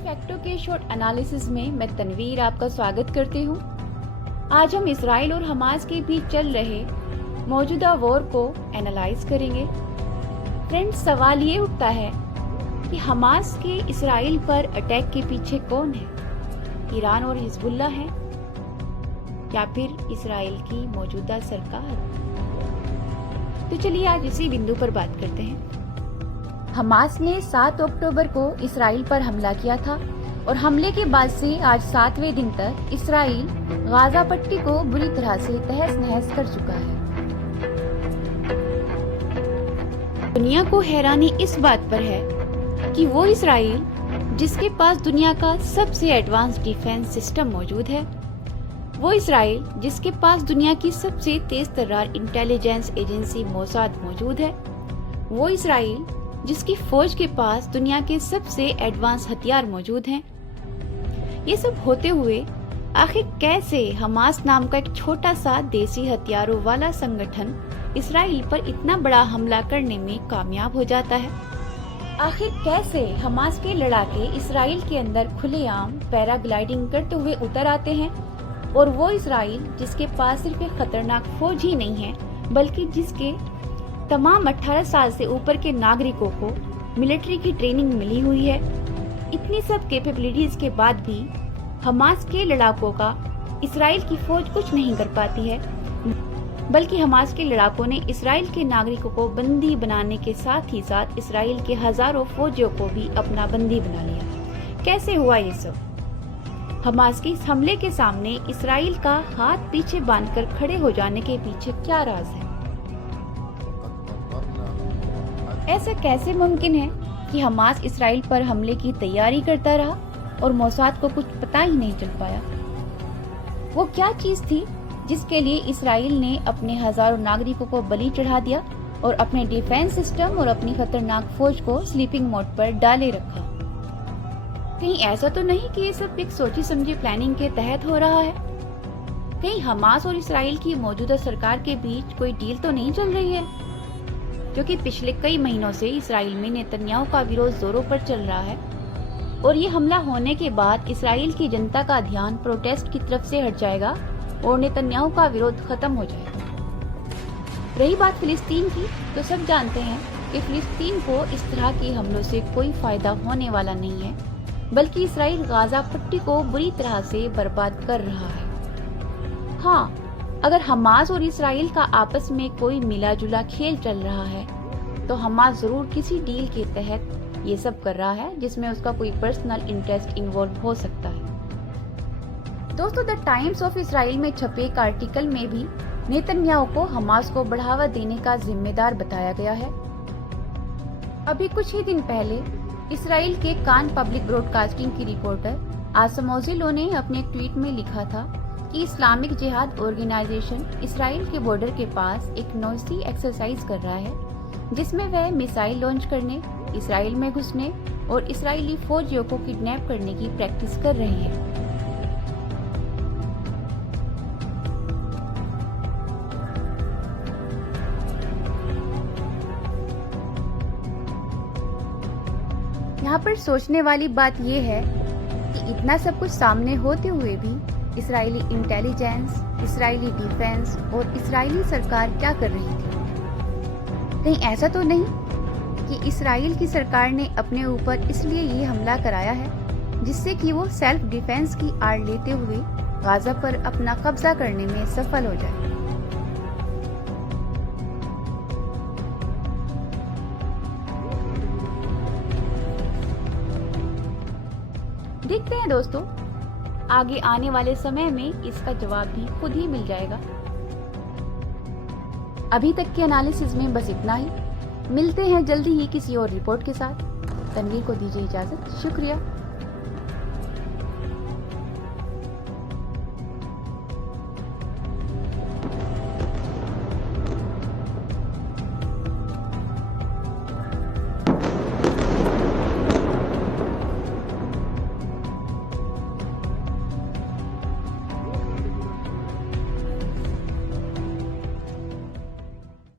फैक्टों के short analysis में मैं तनवीर आपका स्वागत करती हूँ। आज हम इसराइल और हमास के बीच चल रहे मौजूदा वॉर को एनालाइज करेंगे। फ्रेंड्स, सवाल ये उठता है कि हमास के इसराइल पर अटैक के पीछे कौन है? ईरान और हिजबुल्लाह है या फिर इसराइल की मौजूदा सरकार? तो चलिए आज इसी बिंदु पर बात करते हैं। हमास ने 7 अक्टूबर को इसराइल पर हमला किया था और हमले के बाद से आज 7वें दिन तक इसराइल गाजा पट्टी को बुरी तरह से तहस नहस कर चुका है। दुनिया को हैरानी इस बात पर है कि वो इसराइल जिसके पास दुनिया का सबसे एडवांस डिफेंस सिस्टम मौजूद है, वो इसराइल जिसके पास दुनिया की सबसे तेज तर्रार इंटेलिजेंस एजेंसी मोसाद मौजूद है, वो इसराइल जिसकी फौज के पास दुनिया के सबसे एडवांस हथियार मौजूद हैं। ये सब होते हुए आखिर कैसे हमास नाम का एक छोटा सा देसी हथियारों वाला संगठन इसराइल पर इतना बड़ा हमला करने में कामयाब हो जाता है? आखिर कैसे हमास के लड़ाके इसराइल के अंदर खुलेआम पैराग्लाइडिंग करते हुए उतर आते हैं और वो इसराइल जिसके पास सिर्फ एक खतरनाक फौज ही नहीं है बल्कि जिसके तमाम 18 साल से ऊपर के नागरिकों को मिलिट्री की ट्रेनिंग मिली हुई है, इतनी सब कैपेबिलिटीज के बाद भी हमास के लड़ाकों का इसराइल की फौज कुछ नहीं कर पाती है, बल्कि हमास के लड़ाकों ने इसराइल के नागरिकों को बंदी बनाने के साथ ही साथ इसराइल के हजारों फौजियों को भी अपना बंदी बना लिया। कैसे हुआ ये सब? हमास के इस हमले के सामने इसराइल का हाथ पीछे बांधकर खड़े हो जाने के पीछे क्या राज है? ऐसा कैसे मुमकिन है कि हमास इसराइल पर हमले की तैयारी करता रहा और मोसाद को कुछ पता ही नहीं चल पाया? वो क्या चीज थी जिसके लिए इसराइल ने अपने हजारों नागरिकों को बलि चढ़ा दिया और अपने डिफेंस सिस्टम और अपनी खतरनाक फौज को स्लीपिंग मोड पर डाले रखा? कहीं ऐसा तो नहीं कि ये सब एक सोची समझी प्लानिंग के तहत हो रहा है? कहीं हमास और इसराइल की मौजूदा सरकार के बीच कोई डील तो नहीं चल रही है? क्योंकि पिछले कई महीनों से इसराइल में नेतन्याहू का विरोध जोरों पर चल रहा है और ये हमला होने के बाद इसराइल की जनता का ध्यान प्रोटेस्ट की तरफ से हट जाएगा और नेतन्याहू का विरोध खत्म हो जाएगा। रही बात फिलिस्तीन की, तो सब जानते हैं कि फिलिस्तीन को इस तरह के हमलों से कोई फायदा होने वाला नहीं है, बल्कि इसराइल गाजा पट्टी को बुरी तरह से बर्बाद कर रहा है। हाँ, अगर हमास और इसराइल का आपस में कोई मिला जुला खेल चल रहा है तो हमास जरूर किसी डील के तहत ये सब कर रहा है जिसमें उसका कोई पर्सनल इंटरेस्ट इन्वॉल्व हो सकता है। दोस्तों, द टाइम्स ऑफ इसराइल में छपे एक आर्टिकल में भी नेतन्याहू को हमास को बढ़ावा देने का जिम्मेदार बताया गया है। अभी कुछ ही दिन पहले इसराइल के कान पब्लिक ब्रॉडकास्टिंग की रिपोर्टर आसम ओजिलो ने अपने एक ट्वीट में लिखा था कि इस्लामिक जिहाद ऑर्गेनाइजेशन इसराइल के बॉर्डर के पास एक नौसी एक्सरसाइज कर रहा है जिसमें वह मिसाइल लॉन्च करने, इसराइल में घुसने और इसराइली फौजियों को किडनैप करने की प्रैक्टिस कर रही है। यहाँ पर सोचने वाली बात यह है कि इतना सब कुछ सामने होते हुए भी इसराइली इंटेलिजेंस, इसराइली डिफेंस और इसराइली सरकार क्या कर रही थी? कहीं ऐसा तो नहीं कि इसराइल की सरकार ने अपने ऊपर इसलिए ये हमला कराया है जिससे कि वो सेल्फ डिफेंस की आड़ लेते हुए गाजा पर अपना कब्जा करने में सफल हो जाए? देखते हैं दोस्तों, आगे आने वाले समय में इसका जवाब भी खुद ही मिल जाएगा। अभी तक के एनालिसिस में बस इतना ही। मिलते हैं जल्दी ही किसी और रिपोर्ट के साथ। तनवीर को दीजिए इजाजत। शुक्रिया।